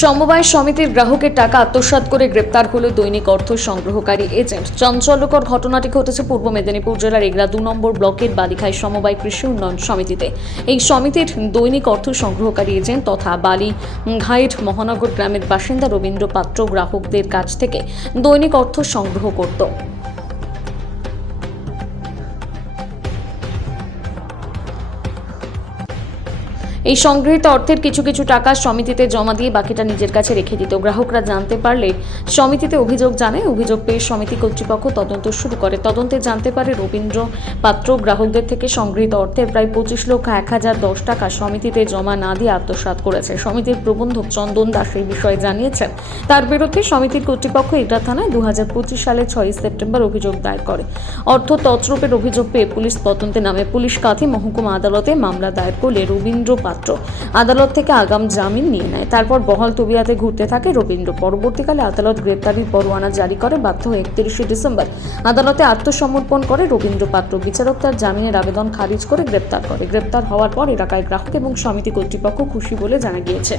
সমবায় সমিতির গ্রাহকের টাকা আত্মসাৎ করে গ্রেপ্তার হলো দৈনিক অর্থ সংগ্রহকারী এজেন্ট। চাঞ্চল্যকর ঘটনাটি ঘটেছে পূর্ব মেদিনীপুর জেলার এগরা 2 নম্বর ব্লকের বালিখাই সমবায় কৃষি উন্নয়ন সমিতিতে। এই সমিতির দৈনিক অর্থ সংগ্রহকারী এজেন্ট তথা বালিঘাইট মহানগর গ্রামের বাসিন্দা রবীন্দ্র পাত্র গ্রাহকদের কাছ থেকে দৈনিক অর্থ সংগ্রহ করত। এই সংগৃহীত অর্থের কিছু কিছু টাকা সমিতিতে জমা দিয়ে বাকিটা নিজের কাছে রেখে দিত। গ্রাহকরা জানতে পারলে সমিতিতে অভিযোগ জানায়। অভিযোগ পেয়ে সমিতি কর্তৃপক্ষ তদন্ত শুরু করে। তদন্তে জানতে পারে রবীন্দ্র পাত্র গ্রাহকদের থেকে সংগৃহীত অর্থের প্রায় 25,01,010 টাকা সমিতিতে জমা না দিয়ে আত্মসাৎ করেছে। সমিতির প্রবন্ধক চন্দন দাস এই বিষয়ে জানিয়েছেন, তার বিরুদ্ধে সমিতির কর্তৃপক্ষ এগরা থানায় 2025 সালের 6 সেপ্টেম্বর অভিযোগ দায়ের করে। অর্থ তছরূপের অভিযোগ পেয়ে পুলিশ তদন্তে নামে। পুলিশ কাঁথি মহকুমা আদালতে মামলা দায়ের করলে রবীন্দ্র আদালত থেকে আগাম জামিন নিয়ে নেয়। তারপর বহাল তবিয়াতে ঘুরতে থাকে রবীন্দ্র। পরবর্তীকালে আদালত গ্রেপ্তারির পরোয়ানা জারি করে। বাধ্য হয়ে 31 ডিসেম্বর আদালতে আত্মসমর্পণ করে রবীন্দ্র পাত্র। বিচারক তার জামিনের আবেদন খারিজ করে গ্রেপ্তার করে। গ্রেপ্তার হওয়ার পর এলাকায় গ্রাহক এবং সমিতি কর্তৃপক্ষ খুশি বলে জানা গিয়েছে।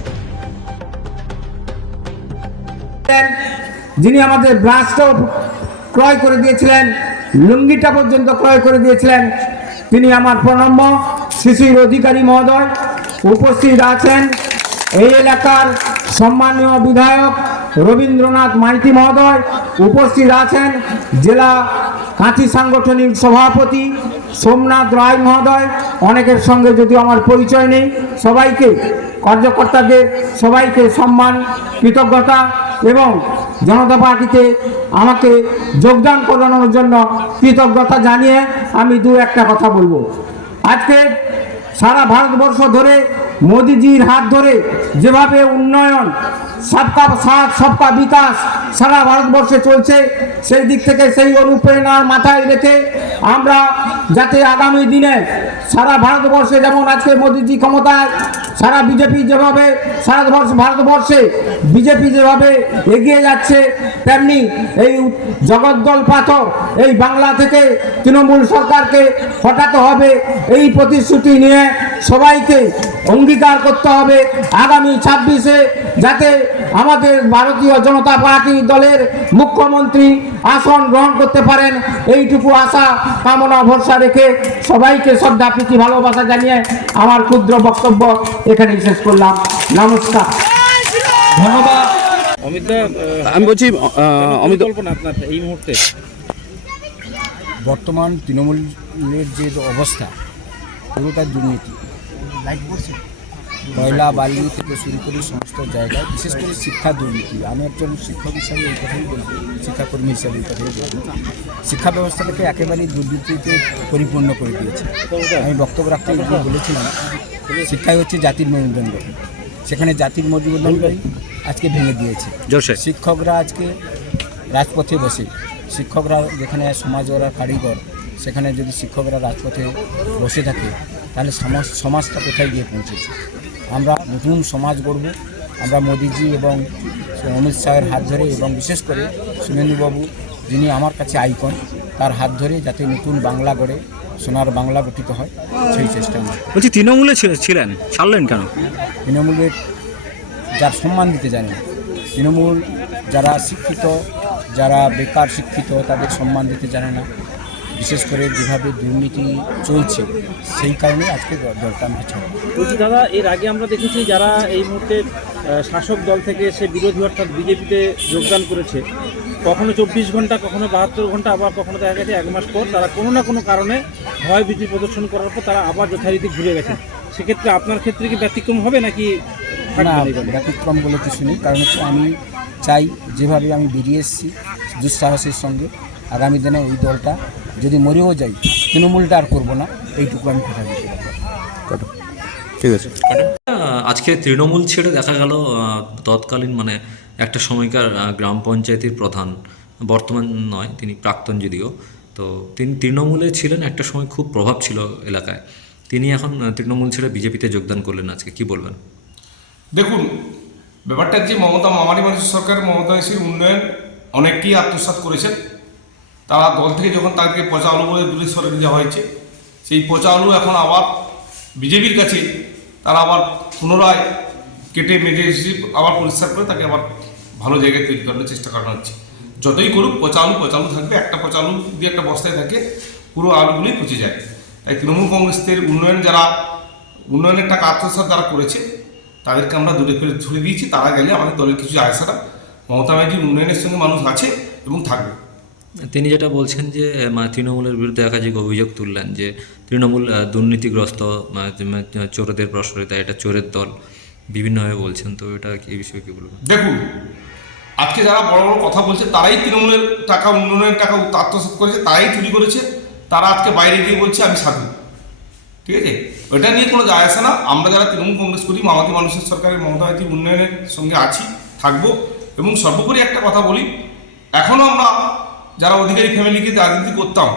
যিনি আমাদের ব্রাশটাও ক্রয় করে দিয়েছিলেন, লুঙ্গিটা পর্যন্ত ক্রয় করে দিয়েছিলেন, তিনি আমার প্রণম্য শিশির অধিকারী মহোদয়। উপস্থিত আছেন এই এলাকার সম্মানীয় বিধায়ক রবীন্দ্রনাথ মাইতি মহোদয়। উপস্থিত আছেন জেলা কাঁথি সাংগঠনিক সভাপতি সোমনাথ রায় মহোদয়। অনেকের সঙ্গে যদিও আমার পরিচয় নেই, সবাইকে কার্যকর্তাদের সবাইকে সম্মান কৃতজ্ঞতা এবং জনতা পার্টিতে আমাকে যোগদান করানোর জন্য কৃতজ্ঞতা জানিয়ে আমি দু একটা কথা বলবো। আজকে সারা ভারতবর্ষ ধরে মোদিজির হাত ধরে যেভাবে উন্নয়ন সবকা সাথ সবকা বিকাশ সারা ভারতবর্ষে চলছে, সেই দিক থেকে সেই অনুপ্রেরণার মাথায় রেখে আমরা যাতে আগামী দিনে সারা ভারতবর্ষে যেমন আজকে মোদিজি ক্ষমতায়, সারা বিজেপি যেভাবে সারা ভারতবর্ষে বিজেপি যেভাবে এগিয়ে যাচ্ছে, তেমনি এই জগদ্দল পাথর এই বাংলা থেকে তৃণমূল সরকারকে হটাতে হবে। এই প্রতিশ্রুতি নিয়ে সবাইকে অঙ্গীকার করতে হবে আগামী 26-এ যাতে আমাদের ভারতীয় জনতা পার্টি দলের মুখ্যমন্ত্রী আসন গ্রহণ করতে পারেন, এইটুকু আশা কামনা ভরসা রেখে সবাইকে শ্রদ্ধা প্রীতি ভালোবাসা জানিয়ে আমার ক্ষুদ্র বক্তব্য এখানেই শেষ করলাম। নমস্কার, ধন্যবাদ। আমি বলছি অমিত, কল্পনা আপনার এই মুহূর্তে বর্তমান তৃণমূলের যে অবস্থা পুরোটা দুর্নীতি, কয়লা বালি থেকে শুরু করে সমস্ত জায়গায়, বিশেষ করে শিক্ষা দুর্নীতি। আমি একজন শিক্ষক হিসাবে এই কথাই বলব, শিক্ষাকর্মী হিসাবে এই কথাই বলব, শিক্ষা ব্যবস্থাটাকে একেবারেই দুর্নীতিতে পরিপূর্ণ করে দিয়েছে। আমি বক্তব্য রাখতে গিয়ে বলেছিলাম শিক্ষাই হচ্ছে জাতির মেরুদণ্ড, সেখানে জাতির মেরুদণ্ডই আজকে ভেঙে দিয়েছে। শিক্ষকরা আজকে রাজপথে বসে, শিক্ষকরা যেখানে সমাজ ওরা কারিগর, সেখানে যদি শিক্ষকরা রাজপথে বসে থাকে তাহলে সমাজটা কোথায় গিয়ে পৌঁছেছে। আমরা নতুন সমাজ গড়ব, আমরা মোদিজি এবং অমিত শাহের হাত ধরে এবং বিশেষ করে শুভেন্দুবাবু যিনি আমার কাছে আইকন, তার হাত ধরে যাতে নতুন বাংলা গড়ে সোনার বাংলা গঠিত হয় সেই চেষ্টা আমরা বলছি। তৃণমূলে ছিলেন, ছাড়লেন কেন? তৃণমূলের যার সম্মান দিতে জানে না, তৃণমূল যারা শিক্ষিত, যারা বেকার শিক্ষিত তাদের সম্মান দিতে জানে না, বিশেষ করে যেভাবে দুর্নীতি চলছে সেই কারণে আজকে দরকার হচ্ছে। বলছি দাদা, এর আগে আমরা দেখেছি যারা এই মুহূর্তে শাসক দল থেকে সে বিরোধী অর্থাৎ বিজেপিতে যোগদান করেছে, কখনো 24 ঘন্টা, কখনো 72 ঘন্টা, আবার কখনো দেখা গেছে 1 মাস পর তারা কোনো না কোনো কারণে ভয় ভীতি প্রদর্শন করার পর তারা আবার যথারীতি ঘুরে গেছেন। সেক্ষেত্রে আপনার ক্ষেত্রে কি ব্যতিক্রম হবে নাকি? না, ব্যতিক্রম বলে কিছু নেই। কারণ হচ্ছে আমি চাই যেভাবে আমি বেরিয়ে এসেছি দুঃসাহসের সঙ্গে, আগামী দিনে এই দলটা যদি মরেও যাই তৃণমূলটা আর করবো না, এইটুকু আমি কথা দিতে পারবো। ঠিক আছে। আজকে তৃণমূল ছেড়ে দেখা গেল তৎকালীন একটা সময়কার গ্রাম পঞ্চায়েতের প্রধান, বর্তমান নয়, তিনি প্রাক্তন যদিও, তো তিনি তৃণমূলে ছিলেন, একটা সময় খুব প্রভাব ছিল এলাকায়। তিনি এখন তৃণমূল ছেড়ে বিজেপিতে যোগদান করলেন, আজকে কি বলবেন? দেখুন, ব্যাপারটা যে মামারি মানুষের সরকার মমতাশীল উন্নয়ন অনেককেই আত্মসাৎ করেছেন। তারা দল থেকে যখন তাদেরকে পচা আলু বলে দূরে সরে দেওয়া হয়েছে, সেই পচা আলু এখন আবার বিজেপির কাছে তারা আবার পুনরায় কেটে মেজে এসে আবার পরিষ্কার করে তাকে আবার ভালো জায়গায় তৈরি করার চেষ্টা করা হচ্ছে। যতই করুক পচা আলু থাকবে, একটা পচা আলু দিয়ে একটা বস্তায় থাকে, পুরো আলুগুলোই পচে যায়। তাই তৃণমূল কংগ্রেসের উন্নয়নের টাকা আত্মসাৎ যারা করেছে তাদেরকে আমরা দূরে করে ধরে দিয়েছি। তারা গেলে আমাদের দলের কিছু যায় আসে না। মমতা ব্যানার্জির উন্নয়নের সঙ্গে মানুষ আছে এবং থাকবে। তিনি যেটা বলছেন যে তৃণমূলের বিরুদ্ধে একাধিক অভিযোগ তুললেন যে তৃণমূল দুর্নীতিগ্রস্ত, চোরদের প্রশ্রয় দেয়, এটা চোরের দল, বিভিন্নভাবে বলছেন। তো এটা এই বিষয়ে কী বলবেন? দেখুন, আজকে যারা বড় বড় কথা বলছে তারাই তৃণমূলের টাকা, উন্নয়নের টাকা আত্মসাৎ করেছে, তারাই চুরি করেছে। তারা আজকে বাইরে গিয়ে বলছে আমি সাধু। ঠিক আছে, ওটা নিয়ে কোনো যায় আসে না। আমরা যারা তৃণমূল কংগ্রেস করি, মামাটি মানুষের সরকারের মমতা ব্যানার্জির উন্নয়নের সঙ্গে আছি, থাকবো। এবং সর্বোপরি একটা কথা বলি, এখনও আমরা যারা অধিকারী ফ্যামিলিকে রাজনীতি করতাম,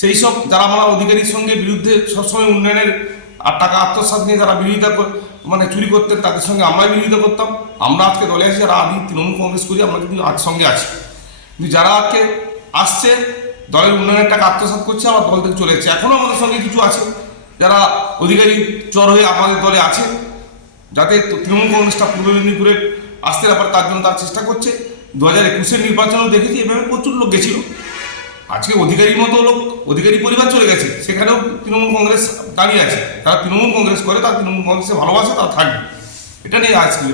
সেই সব যারা আমরা অধিকারীর সঙ্গে বিরুদ্ধে সবসময় উন্নয়নের আর টাকা আত্মসাৎ নিয়ে যারা বিরোধিতা চুরি করতেন, তাদের সঙ্গে আমরাই বিরোধিতা করতাম। আমরা আজকে দলে আছি, যারা আদি তৃণমূল কংগ্রেস করি, আমরা কিন্তু আজ সঙ্গে আছি। কিন্তু যারা আজকে আসছে দলের উন্নয়নের টাকা আত্মসাৎ করছে, আবার দল থেকে চলে যাচ্ছে, এখনও আমাদের সঙ্গে কিছু আছে যারা অধিকারী চর হয়ে আমাদের দলে আছে, যাতে তৃণমূল কংগ্রেসটা পূর্ব মেদিনীপুরে আসতে ব্যাপারে তার জন্য তার চেষ্টা করছে। 2021-এর নির্বাচনেও দেখেছি এভাবে প্রচুর লোক গেছিল। আজকে অধিকারীর মতো লোক, অধিকারী পরিবার চলে গেছে, সেখানেও তৃণমূল কংগ্রেস দাঁড়িয়ে আছে। তারা তৃণমূল কংগ্রেস করে, তারা তৃণমূল কংগ্রেসে ভালোবাসে, তারা থাকবে। এটা নিয়ে আজকে